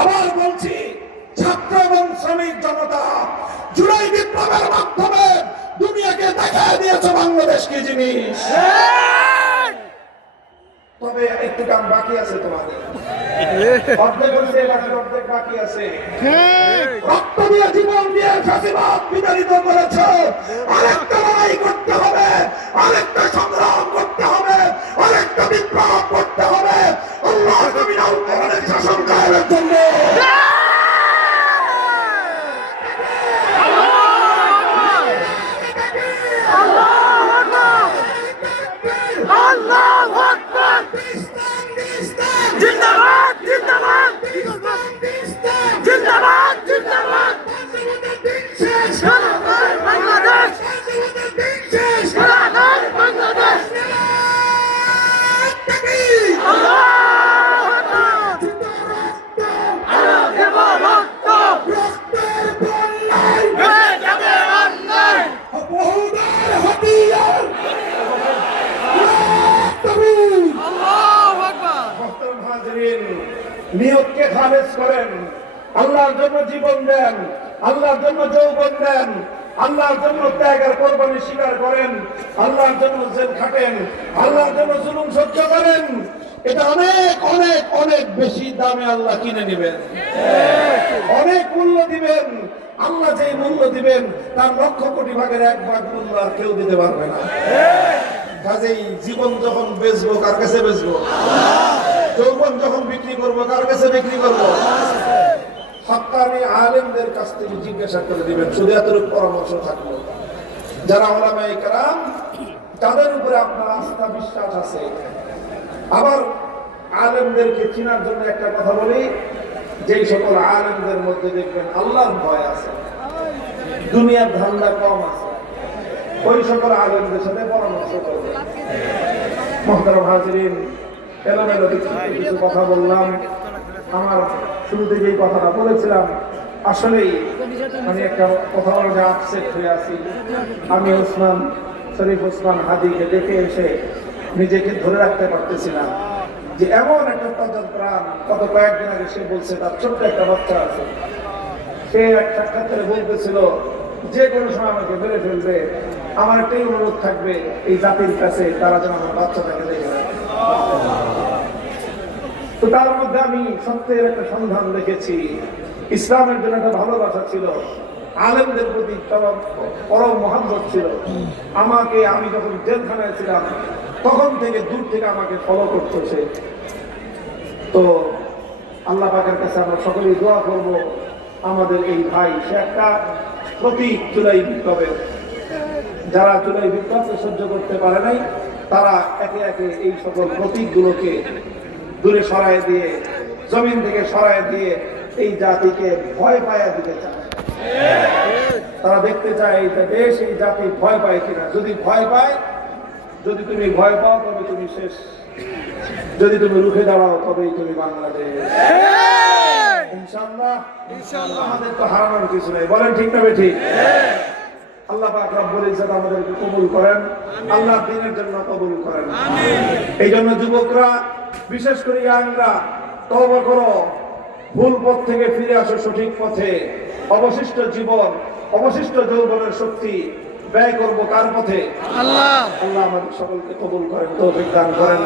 আবার বলছি, ছাত্র এবং শ্রমিক জনতা জুলাই বিপ্লবের মাধ্যমে দুনিয়াকে দেখায় দিয়েছে বাংলাদেশ কি জিনিস। তবে একটু কাম বাকি আছে, তোমাদের অর্ধেক হচ্ছে, অর্ধেক বাকি আছে। রক্ত দিয়ে জীবন দিয়ে ফাঁসিবাদ বিতাড়িত করেছে। আরেকটা লড়াই করতে হবে, আরেকটা সংগ্রাম করতে হবে, আরেকটা বিপ্লব করতে হবে আল্লাহ নবীর কোরআনের শাসন কায়েমের জন্য। জিন্দাবাদ জিন্দাবাদ জিন্দাবাদ জিন্দাবাদ বাংলাদেশ বাংলাদেশ নিয়তকে খালেজ করেন, আল্লাহর জন্য জীবন দেন, আল্লাহর জন্য যৌবন দেন, আল্লাহর জন্য ত্যাগ আর কোরবানি স্বীকার করেন, আল্লাহর জন্য জেল খাটেন, আল্লাহর জন্য জুলুম সহ্য করেন। এটা অনেক অনেক অনেক বেশি দামে আল্লাহ কিনে নেবেন, অনেক মূল্য দিবেন। আল্লাহ যে মূল্য দিবেন তার লক্ষ কোটি ভাগের এক ভাগ মূল্য আর কেউ দিতে পারবে না। কাজেই জীবন যখন বেচবো কার কাছে বেচবো? যৌবন যখন বিক্রি করবো কার কাছে বিক্রি করবো? হক্কানি আলেমদের কাছ থেকে জিজ্ঞাসা করে দিবেন। শুধু এতটুকু পরামর্শ থাকলো, যারা উলামায়ে কেরাম তাদের উপরে আপনার আস্থা বিশ্বাস আছে। আবার আলেমদেরকে চিনার জন্য একটা কথা বলি, যেই সকল আলেমদের মধ্যে দেখবেন আল্লাহর ভয় আছে, দুনিয়ার ধান্দা কম আছে, ওই সকল আলেমদের সাথে পরামর্শ করবেন। মুহতারাম হাজিরিন, এলোমেলো কিছু কথা বললাম। আমার শুরুতে যেই কথাটা বলেছিলাম, আসলেই আমি একটা কথা বলে আপসেট হয়ে আছি। আমি ওসমান শরীফ ওসমান হাদিকে দেখে এসে নিজেকে ধরে রাখতে পারতেছিলাম যে এমন একটা তাজার প্রাণ। গত কয়েকদিন আগে সে বলছে তার ছোট্ট একটা বাচ্চা আছে, সে এক সাক্ষাৎকারে বলতেছিল যে কোনো সময় আমাকে মেরে ফেলবে, আমার একটাই অনুরোধ থাকবে এই জাতির কাছে, তারা যেন আমার বাচ্চাটাকে দেখে রাখে। তো তার মধ্যে আমি সত্যের একটা সন্ধান দেখেছি। ইসলামের জন্য একটা ভালোবাসা ছিল, আলেমদের প্রতি পরম মহাব্বত ছিল। আমি যখন জেলখানায় ছিলাম তখন থেকে দূর থেকে আমাকে ফলো করতেছে। তো আল্লাহ পাকের কাছে আমরা সকলেই দোয়া করব, আমাদের এই ভাই সে একটা প্রতীক জুলাই বিপ্লবের। যারা জুলাই বিপ্লবকে সহ্য করতে পারে নাই তারা একে একে এই সকল প্রতীকগুলোকে দূরে সরায় দিয়ে, জমিন থেকে সরায় দিয়ে এই জাতিকে ভয় পাইয়া দিতে চায়। তারা দেখতে চায় এই দেশ, এই জাতি ভয় পায় কিনা। যদি ভয় পায়, যদি তুমি ভয় পাও তবে তুমি শেষ, যদি তুমি রুখে দাঁড়াও তবেই তুমি বাংলাদেশ। ইনশাআল্লাহ ইনশাআল্লাহ আমাদের তো হারানোর কিছু নেই, বলেন ঠিক না ঠিক? আল্লাহ পাক রব্বুল ইজ্জত আমাদেরকে কবুল করেন, আল্লাহ দ্বীনের জন্য কবুল করেন। এই জন্য যুবকরা, বিশেষ করে ইয়াংরা, তওবা করো, ভুল পথ থেকে ফিরে আসো সঠিক পথে। অবশিষ্ট জীবন, অবশিষ্ট যৌবনের শক্তি ব্যয় করবো কার পথে? আল্লাহ। আল্লাহ আমাদের সকলকে কবুল করেন, তৌফিক দান করেন।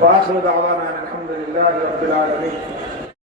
ওয়া আখিরু দাওয়ানা আলহামদুলিল্লাহি রাব্বিল আলামিন।